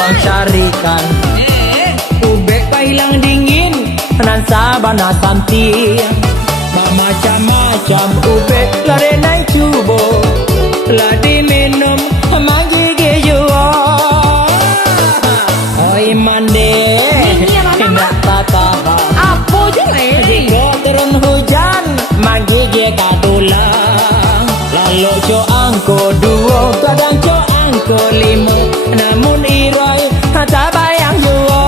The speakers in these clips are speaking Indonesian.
tolong carikan ubek pailang dingin nan sabana santi. Macam-macam ubek lare naik cubo lah diminum manggigi jua. Oi mande hendak tahan Apa je jika turun hujan manggigi kadulang. Lalu co angko dua kadang co angko lima namun irai tak bayang jua.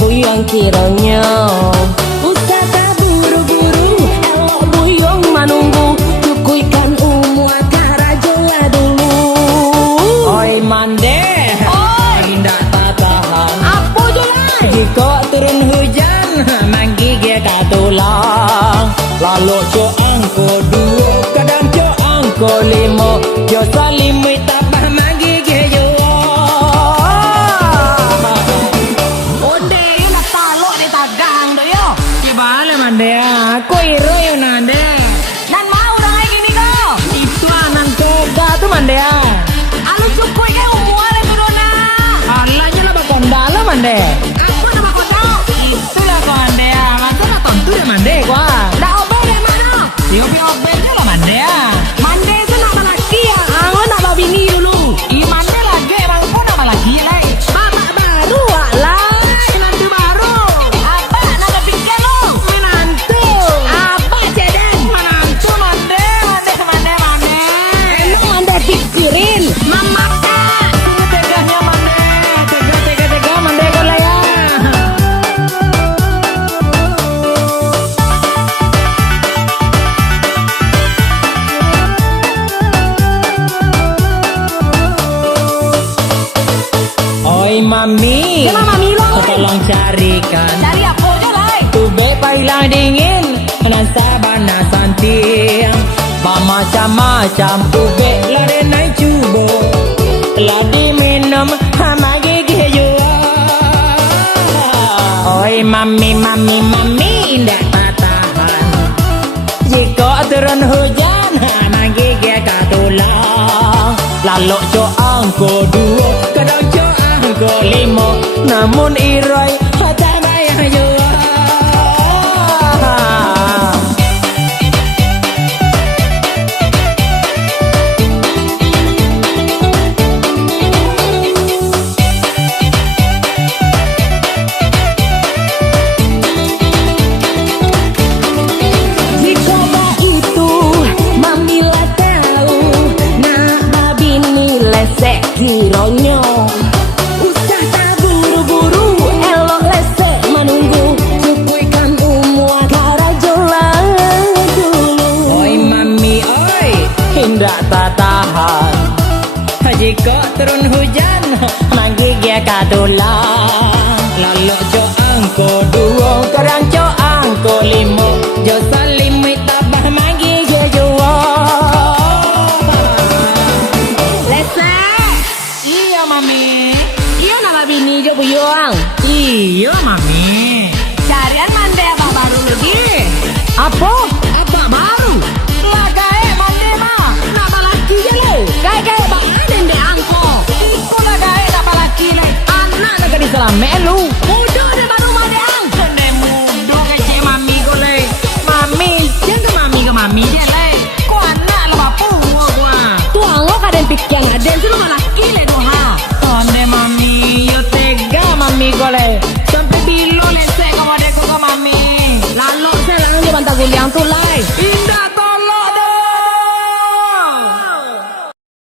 Buyong kiranya usah tak buru-buru, elok buyong menunggu cukuikan umur karajola dulu. Oi mande hendak tahan Apa je lah jika turun hujan manggigi katulang. Lalu co angko dua kadang co angko lima jo salimi tapah manggigi jua. Bale mande aku iro yo nande nan mau orang kayak gini kau. itu anan toga tuh mande Alu cukup ke umur itu dona. Allah aja lah bakondala mande Aku nak bakal tahu. itulah kau mande masa mah tontu deh mande gua Dah obeng dari mana? Obe lah mande Mande itu nama laki ya. Aku nak bawa bini dulu. i mande lagi emang pun nama lagi lah Mama baru lah. nanti baru Apa nak kepikir lu? menantu Apa ceden? menantu mande Lu mande pikirin. Mama kan. sungguh tegahnya mande tega mande gua lah ya. Oi mami, Kenapa mami lo? tolong carikan Cari apa je lah. ubek pailang dingin nan sabana santi. Macam-macam ubek lare naik cubo lah diminum manggigi jua. Oi mami indah tahan jika turun hujan manggigi katulang. Lalu co angko dua kadang co angko lima namun irai tak bayang jua. Jika itu mami lah tahu, nak babi ni lesek kironyo. Usah tak buru-buru, elok lesek menunggu cukuikan umur karajola dulu. Oi mami oi hendak tahan jika turun hujan manggigi kadulang. Lalu co angko dua kadang co angko lima jo salimi tabah manggigi jua. Lesek, Iya mami, iya nak babi ni jo buyong. iya mami. Carian mande apa baru lagi? Apa? Apa baru? Lah gae mandi mah Nama laki je le. Gaya-gaya bak ada yang angko. itulah gae apa laki le. Anak Nak di salam melu. muda dia baru mandi ang. Kene mudo kece mami ko le. Mami, jangan ke mami dia le. Ko anak lah bapu gua. Tuang lo kadang pikir aden suruh